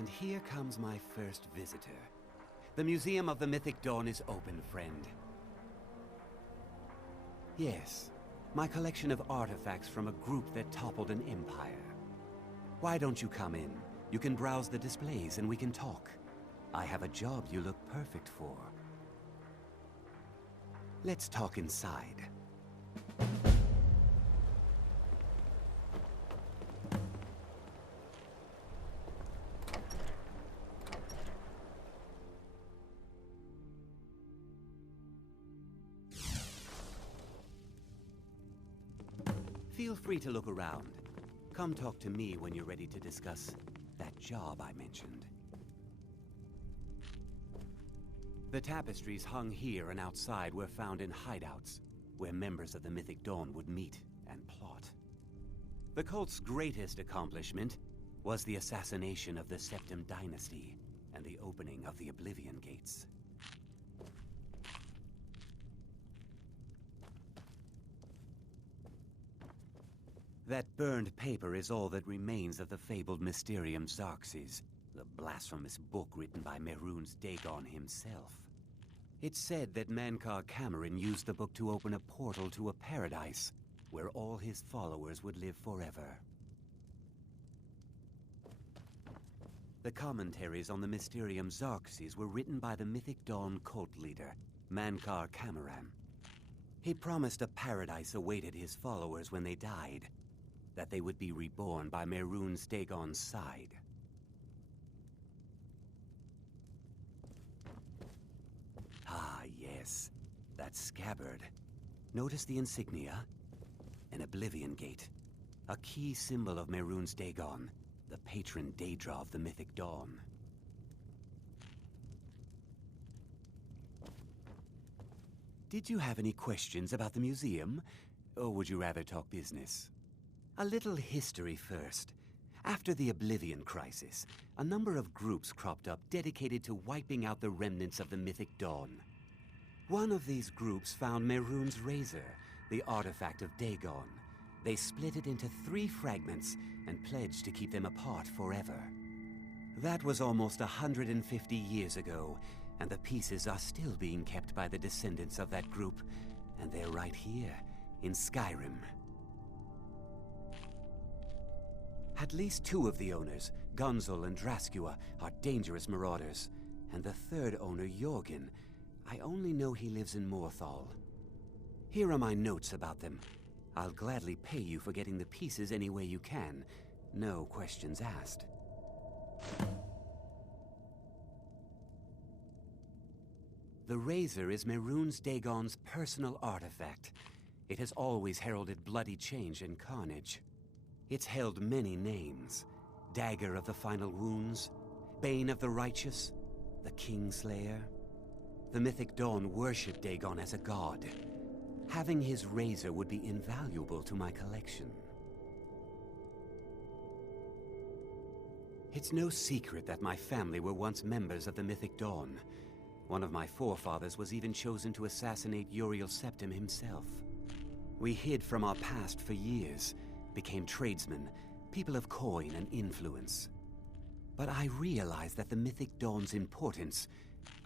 And here comes my first visitor. The Museum of the Mythic Dawn is open, friend. Yes, my collection of artifacts from a group that toppled an empire. Why don't you come in? You can browse the displays and we can talk. I have a job you look perfect for. Let's talk inside. Feel free to look around. Come talk to me when you're ready to discuss that job I mentioned. The tapestries hung here and outside were found in hideouts, where members of the Mythic Dawn would meet and plot. The cult's greatest accomplishment was the assassination of the Septim Dynasty and the opening of the Oblivion Gates. That burned paper is all that remains of the fabled Mysterium Xarxes, the blasphemous book written by Mehrunes Dagon himself. It's said that Mankar Cameron used the book to open a portal to a paradise where all his followers would live forever. The commentaries on the Mysterium Xarxes were written by the Mythic Dawn cult leader, Mankar Cameron. He promised a paradise awaited his followers when they died, that they would be reborn by Mehrunes Dagon's side. Ah, yes. That scabbard. Notice the insignia? An Oblivion Gate. A key symbol of Mehrunes Dagon, the patron Daedra of the Mythic Dawn. Did you have any questions about the museum? Or would you rather talk business? A little history first. After the Oblivion Crisis, a number of groups cropped up dedicated to wiping out the remnants of the Mythic Dawn. One of these groups found Mehrunes' razor, the artifact of Dagon. They split it into 3 fragments and pledged to keep them apart forever. That was almost 150 years ago, and the pieces are still being kept by the descendants of that group, and they're right here, in Skyrim. At least 2 of the owners, Gunzel and Draskua, are dangerous marauders, and the 3rd owner, Jorgen, I only know he lives in Morthal. Here are my notes about them. I'll gladly pay you for getting the pieces any way you can. No questions asked. The razor is Mehrunes Dagon's personal artifact. It has always heralded bloody change and carnage. It's held many names. Dagger of the Final Wounds, Bane of the Righteous, the Kingslayer. The Mythic Dawn worshipped Dagon as a god. Having his razor would be invaluable to my collection. It's no secret that my family were once members of the Mythic Dawn. One of my forefathers was even chosen to assassinate Uriel Septim himself. We hid from our past for years, became tradesmen, people of coin and influence. But I realized that the Mythic Dawn's importance,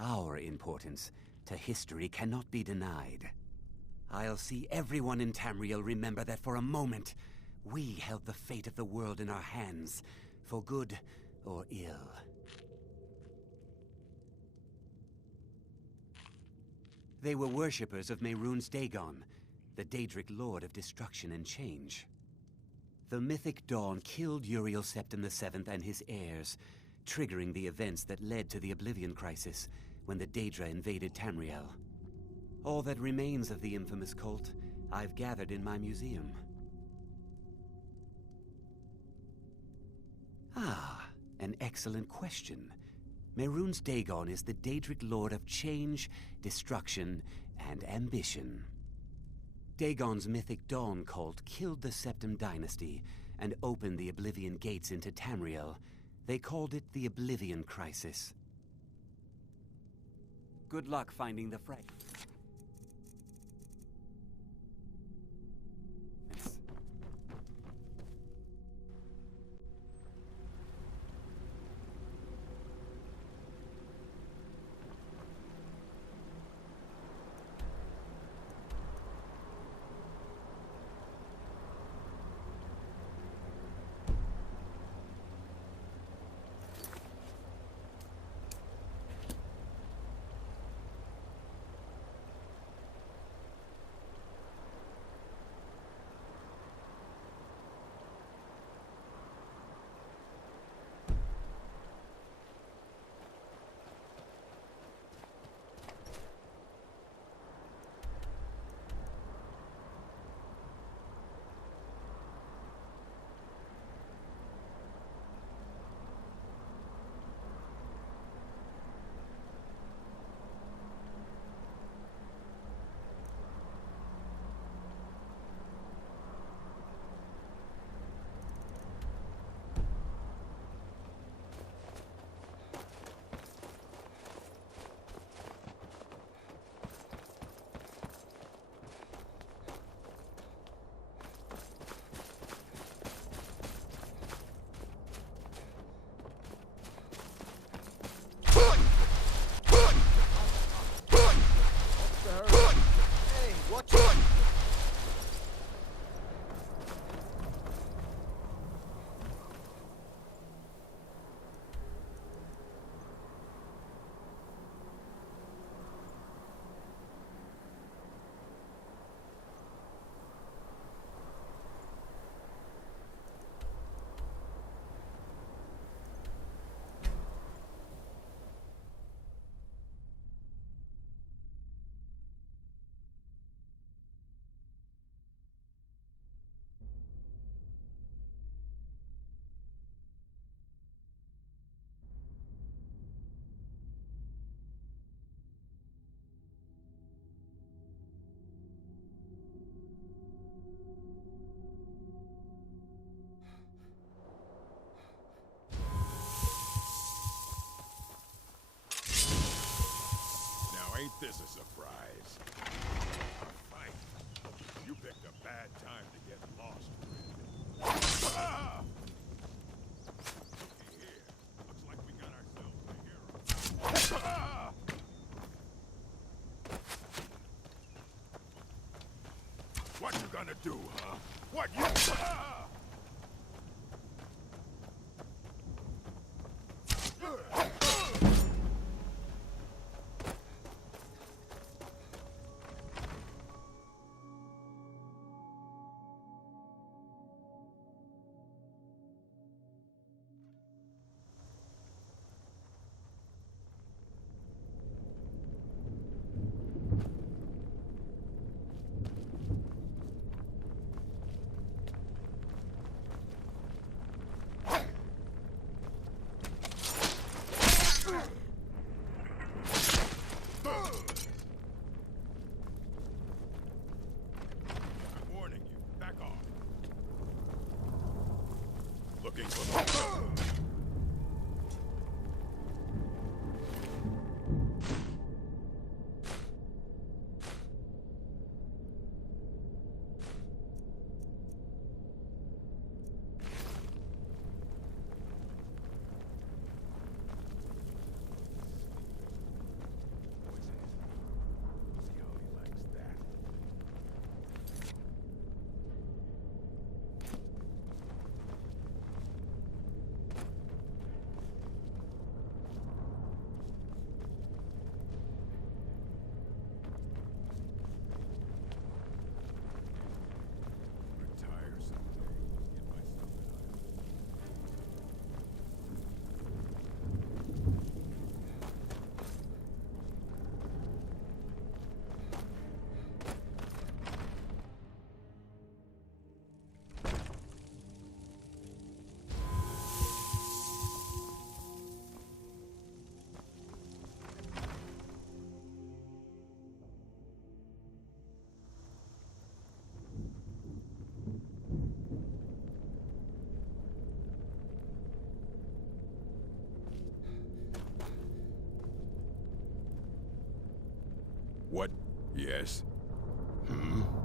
our importance, to history cannot be denied. I'll see everyone in Tamriel remember that for a moment, we held the fate of the world in our hands, for good or ill. They were worshippers of Mehrunes Dagon, the Daedric Lord of Destruction and Change. The Mythic Dawn killed Uriel Septim VII and his heirs, triggering the events that led to the Oblivion Crisis when the Daedra invaded Tamriel. All that remains of the infamous cult I've gathered in my museum. Ah, an excellent question. Mehrunes Dagon is the Daedric Lord of Change, Destruction, and Ambition. Dagon's Mythic Dawn cult killed the Septim Dynasty and opened the Oblivion Gates into Tamriel. They called it the Oblivion Crisis. Good luck finding the fragment. this a surprise? A fight? You picked a bad time to get lost, friend. Ah! Looky here. Looks like we got ourselves a hero. Ah! What you gonna do, huh? What you... Ah! Looking for the... What? Yes. Hmm?